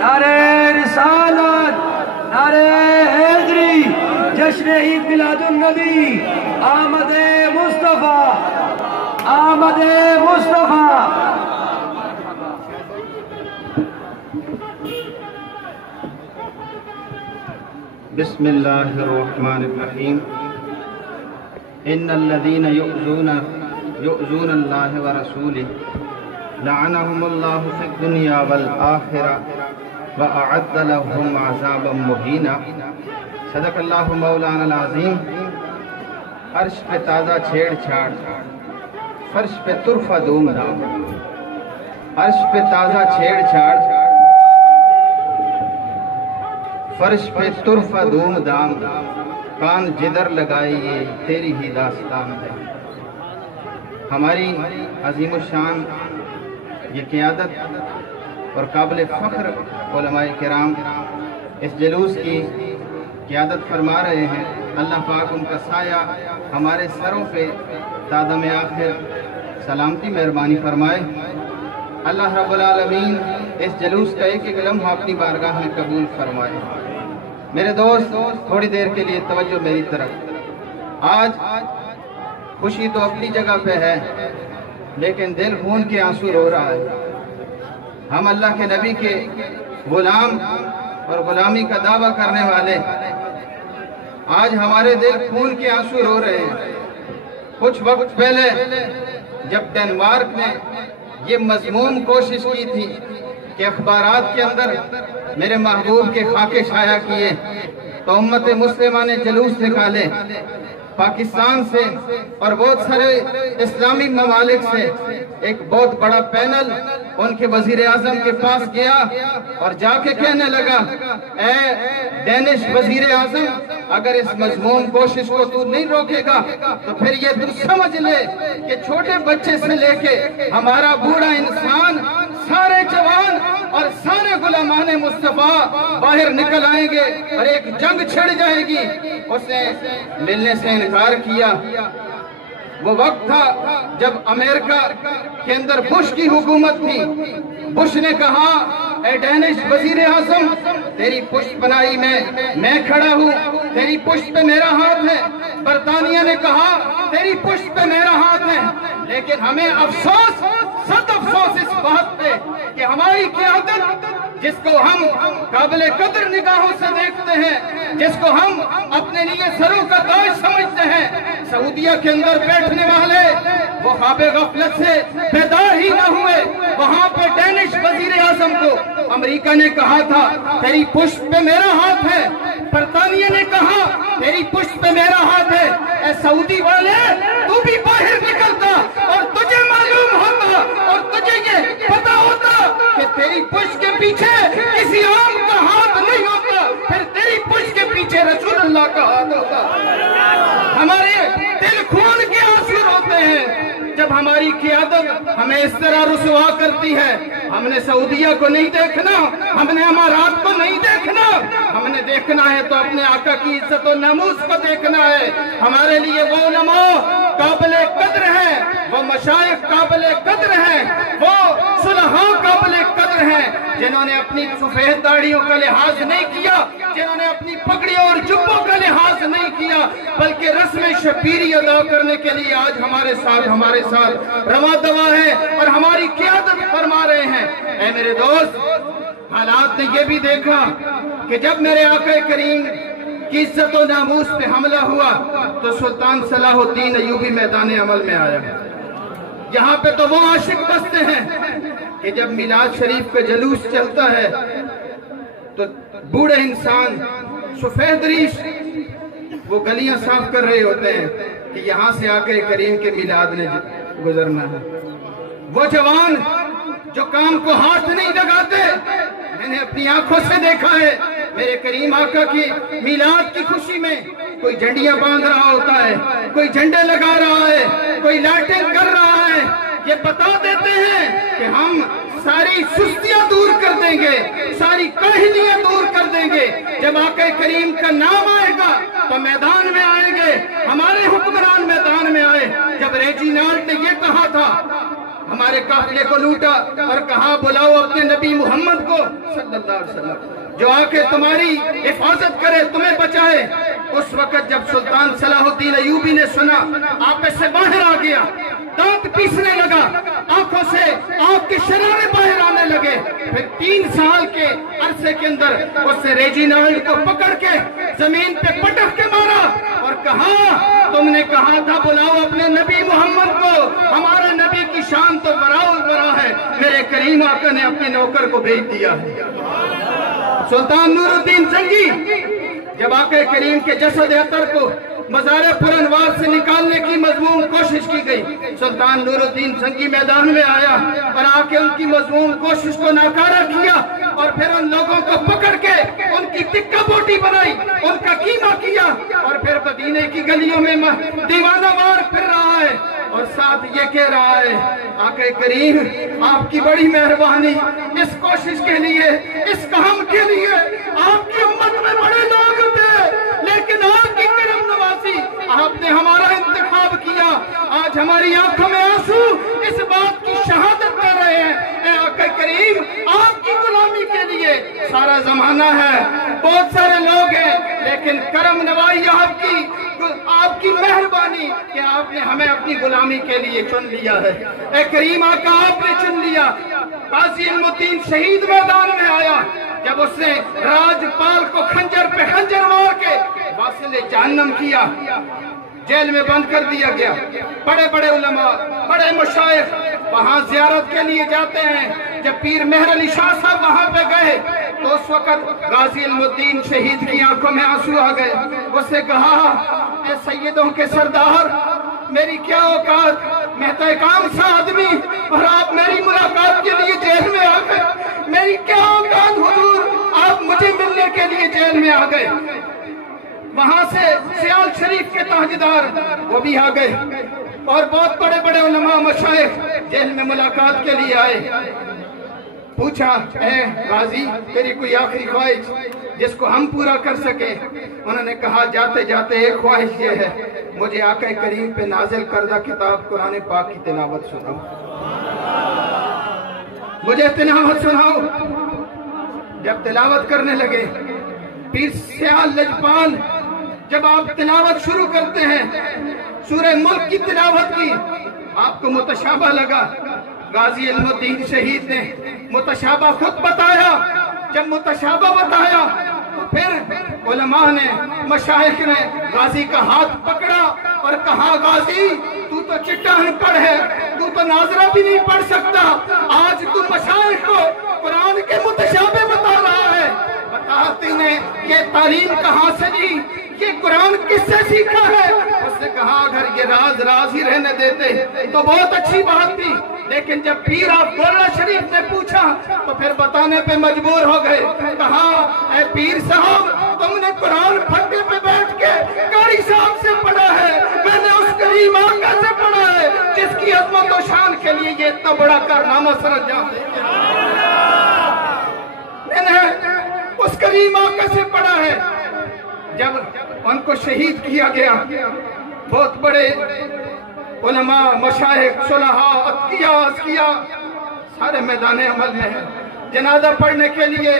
نعرہ رسالت، نعرہ حیدری، جشن عید میلاد النبی، آمد مصطفیٰ، آمد مصطفیٰ۔ بسم اللہ الرحمن الرحیم۔ ان الذین یؤذون اللہ ورسولہ لعنہم اللہ فی الدنیا والآخرہ وأعد لهم عذابا مہینا۔ صدق اللہ مولانا العظیم۔ عرش پہ تازہ چھیڑ چھاڑ، فرش پہ طرفہ دھوم دھام۔ عرش پہ تازہ چھیڑ چھاڑ، فرش پہ طرفہ دھوم دھام۔ کان جدر لگائیے تیری ہی داستان ہے۔ ہماری عظیم الشان یہ قیادت اور قابل فخر علماء کرام اس جلوس کی قیادت فرما رہے ہیں۔ اللہ پاک ان کا سایہ ہمارے سروں پہ تادم آخر سلامتی مہربانی فرمائے۔ اللہ رب العالمین اس جلوس کا ایک ایک لمحہ اپنی بارگاہ میں قبول فرمائے۔ میرے دوست، تھوڑی دیر کے لیے توجہ میری طرف۔ آج خوشی تو اپنی جگہ پہ ہے، لیکن دل خون کے آنسو رو رہا ہے۔ ہم اللہ کے نبی کے غلام اور غلامی کا دعویٰ کرنے والے آج ہمارے دل خون کے آنسو رو رہے ہیں۔ کچھ وقت پہلے جب ڈنمارک نے یہ مذموم کوشش کی تھی کہ اخبارات کے اندر میرے محبوب کے خاکے شائع کیے، تو امت مسلمہ نے جلوس نکالے، پاکستان سے اور بہت سارے اسلامی ممالک سے ایک بہت بڑا پینل ان کے وزیر اعظم کے پاس گیا اور جا کے کہنے لگا، اے ڈینش وزیر اعظم، اگر اس مذموم کوشش کو تو نہیں روکے گا تو پھر یہ تو سمجھ لے کہ چھوٹے بچے سے لے کے ہمارا بوڑھا انسان، سارے جوان اور سارے غلامان مصطفیٰ باہر نکل آئیں گے اور ایک جنگ چھڑ جائے گی۔ اس نے ملنے سے انکار کیا۔ وہ وقت تھا جب امریکہ کے اندر بش کی حکومت تھی۔ بش نے کہا، اے ڈینش وزیر اعظم، تیری پشت پناہی میں کھڑا ہوں، تیری پشت پہ میرا ہاتھ ہے۔ برطانیہ نے کہا، تیری پشت پہ میرا ہاتھ ہے۔ لیکن ہمیں افسوس، سخت افسوس اس بات پہ کہ ہماری قیادت، جس کو ہم قابل قدر نگاہوں سے دیکھتے ہیں، جس کو ہم اپنے لیے سروں کا تاج سمجھتے ہیں، سعودیہ کے اندر بیٹھنے والے وہ خواب غفلت سے بیدار ہی نہ ہوئے۔ وہاں پہ ڈینش وزیر اعظم کو امریکہ نے کہا تھا، تیری پشت پہ میرا ہاتھ ہے۔ برطانیہ نے کہا، تیری پشت پہ میرا ہاتھ ہے۔ اے سعودی والے، تو بھی باہر نکلتا اور تجھے معلوم ہوتا اور تجھے یہ پتا ہوتا کہ تیری پشت کے پیچھے کسی عام کا ہاتھ نہیں ہوتا، پھر تیری پشت کے پیچھے رسول اللہ کا ہاتھ ہوتا۔ ہمارے دل خون کے آنسو روتے ہیں جب ہماری قیادت ہمیں اس طرح رسوا کرتی ہے۔ ہم نے سعودیہ کو نہیں دیکھنا، ہم نے امارات کو نہیں دیکھنا، ہم نے دیکھنا ہے تو اپنے آقا کی عزت و ناموس کو دیکھنا ہے۔ ہمارے لیے وہ علماء قابل قدر ہیں، وہ مشائخ قابل قدر ہیں، وہ صلحاء قابل قدر ہیں، جنہوں نے اپنی سفید داڑھیوں کا لحاظ نہیں کیا، جنہوں نے اپنی پگڑیوں اور جبوں کا لحاظ نہیں کیا، بلکہ رسم شبیری ادا کرنے کے لیے آج ہمارے ساتھ رواں دوا ہے اور ہماری قیادت فرما رہے ہیں۔ اے میرے دوست، حالات نے یہ بھی دیکھا کہ جب میرے آقا کریم کی عزت و ناموس پہ حملہ ہوا تو سلطان صلاح الدین ایوبی میدان عمل میں آیا۔ یہاں پہ تو وہ عاشق بستے ہیں کہ جب میلاد شریف کا جلوس چلتا ہے تو بوڑھے انسان سفید ریش وہ گلیاں صاف کر رہے ہوتے ہیں کہ یہاں سے آقا کریم کے میلاد نے گزرنا ہے۔ وہ جوان جو کام کو ہاتھ نہیں لگاتے، میں نے اپنی آنکھوں سے دیکھا ہے، میرے کریم آقا کی میلاد کی خوشی میں کوئی جھنڈیاں باندھ رہا ہوتا ہے، کوئی جھنڈے لگا رہا ہے، کوئی لائٹنگ کر رہا ہے۔ یہ بتا دیتے ہیں کہ ہم ساری سستیاں دور کر دیں گے، ساری کاہلیاں دور کر دیں گے۔ جب آقا کریم کا نام آئے گا تو میدان میں آئیں گے، ہمارے حکمران میدان میں آئے۔ جب ریجینالڈ نے یہ کہا تھا، ہمارے قافلے کو لوٹا اور کہا بلاؤ اپنے نبی محمد کو، صلی اللہ علیہ وسلم جو آ کے تمہاری حفاظت کرے، تمہیں بچائے۔ اس وقت جب سلطان صلاح الدین ایوبی نے سنا، آپے سے باہر آ گیا، دانت پیسنے لگا، آنکھوں سے آنکھ کے شرارے باہر آنے لگے۔ پھر 3 سال کے عرصے کے اندر اس نے ریجینالڈ کو پکڑ کے زمین پہ پٹک کے مارا اور کہا، تم نے کہا تھا بلاؤ اپنے نبی محمد کو، ہمارے نبی کی شان تو براء البراء ہے، میرے کریم آقا نے اپنے نوکر کو بھیج دیا ہے۔ سلطان نور الدین زنگی جب آقا کریم کے جسد اطہر کو مزار پر انوار سے نکالنے کی مذموم کوشش کی گئی، سلطان نور الدین زنگی میدان میں آیا اور آ کے ان کی مذموم کوشش کو ناکارہ کیا اور پھر ان لوگوں کو پکڑ کے ان کی ٹکا بوٹی بنائی، ان کا قیمہ کیا اور پھر مدینے کی گلیوں میں دیوانہ وار پھر رہا ہے اور ساتھ یہ کہہ رہا ہے، آقا کریم آپ کی بڑی مہربانی، اس کوشش کے لیے، اس کام کے لیے آپ کی امت میں بڑے لوگ تھے، لیکن آپ کی کرم نوازی، آپ نے ہمارا انتخاب کیا۔ آج ہماری آنکھوں میں آنسو اس بات کی شہادت کر رہے ہیں، اے آقا کریم آپ کی غلامی کے لیے سارا زمانہ ہے، بہت سارے لوگ ہیں، لیکن کرم نوائی آپ کی مہربانی کہ آپ نے ہمیں اپنی غلامی کے لیے چن لیا ہے۔ اے کریم آقا آپ نے چن لیا۔ غازی علم الدین شہید میدان میں آیا جب اس نے راجپال کو خنجر پہ خنجر مار کے واصل جہنم کیا، جیل میں بند کر دیا گیا۔ بڑے بڑے علماء، بڑے مشائخ وہاں زیارت کے لیے جاتے ہیں۔ جب پیر مہر علی شاہ صاحب وہاں پہ گئے تو اس وقت غازی علم الدین شہید کی آنکھوں میں آنسو آ گئے۔ اس نے کہا، اے سیدوں کے سردار، میری کیا اوقات، میں تو ایک عام سا آدمی اور آپ میری ملاقات کے لیے جیل میں آ گئے، میری کیا اوقات حضور، آپ مجھے ملنے کے لیے جیل میں آ گئے۔ وہاں سے سیال شریف کے تاجدار وہ بھی آ گئے اور بہت بڑے بڑے علماء مشائخ جیل میں ملاقات کے لیے آئے۔ پوچھا، اے غازی تیری کوئی آخری خواہش جس کو ہم پورا کر سکیں؟ انہوں نے کہا، جاتے جاتے ایک خواہش یہ ہے، مجھے آقا کریم پہ نازل کردہ کتاب قرآن پاک کی تلاوت سناؤ، مجھے تلاوت سناؤ۔ جب تلاوت کرنے لگے، پیر سیال لجپال جب آپ تلاوت شروع کرتے ہیں سورہ ملک کی تلاوت کی، آپ کو متشابہ لگا۔ غازی علم الدین شہید نے متشابہ خود بتایا۔ جب متشابہ بتایا تو پھر علماء نے، مشائخ نے غازی کا ہاتھ پکڑا اور کہا، غازی تو چٹا ان پڑھ ہے، تو ناظرہ بھی نہیں پڑھ سکتا، آج تو مشائخ کو قرآن کے متشابہ بتا رہا ہے، بتاتے ہیں یہ تعلیم کہاں سے لی، یہ قرآن کس سے سیکھا ہے؟ اس نے کہا، اگر یہ راز راز ہی رہنے دیتے تو بہت اچھی بات تھی، لیکن جب پیر عبداللہ شریف نے پوچھا تو پھر بتانے پہ مجبور ہو گئے۔ کہا، اے پیر صاحب تم نے قرآن پھٹے پہ بیٹھ کے قاری صاحب سے پڑھا ہے، میں نے اس کریم آقا سے پڑھا ہے جس کی عظمت و شان کے لیے یہ اتنا بڑا کارنامہ سر انجام دیا۔ میں نے اس کریم آقا سے پڑھا ہے۔ جب ان کو شہید کیا گیا، بہت بڑے علماء، مشائخ، صلحاء، اتقیاء سارے میدان عمل میں ہیں، جنازہ پڑھنے کے لیے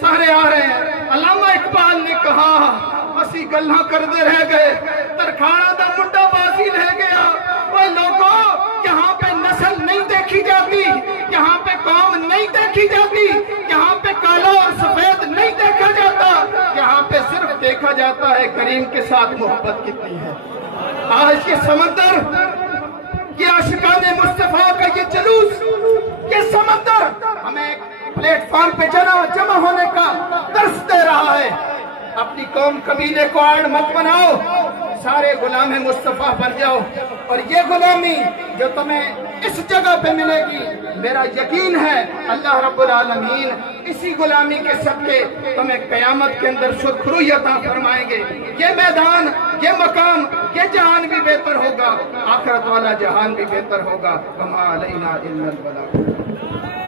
سارے آ رہے ہیں۔ علامہ اقبال نے کہا، اسی گلہ کردے رہ گئے، ترکھانا دا منڈا بازی رہ گیا۔ وہ لوگوں، یہاں پہ نسل نہیں دیکھی جاتی، یہاں پہ قوم نہیں دیکھی جاتی، یہاں پہ کالا اور سفید نہیں دیکھا جاتا، یہاں پہ صرف دیکھا جاتا ہے کریم کے ساتھ محبت کتنی ہے۔ آج یہ سمندر، یہ عاشقان مصطفیٰ کا یہ جلوس، یہ سمندر ہمیں ایک پلیٹ فارم پہ جمع ہونے کا درس دے رہا ہے۔ اپنی قوم قبیلے کو آڑ مت بناؤ، سارے غلام مصطفیٰ بن جاؤ، اور یہ غلامی جو تمہیں اس جگہ پہ ملے گی، میرا یقین ہے اللہ رب العالمین اسی غلامی کے صدقے تمہیں قیامت کے اندر سرخروئی عطا فرمائیں گے۔ یہ میدان، یہ مقام، یہ جہان بھی بہتر ہوگا، آخرت والا جہان بھی بہتر ہوگا۔ وما علینا الا البلاغ۔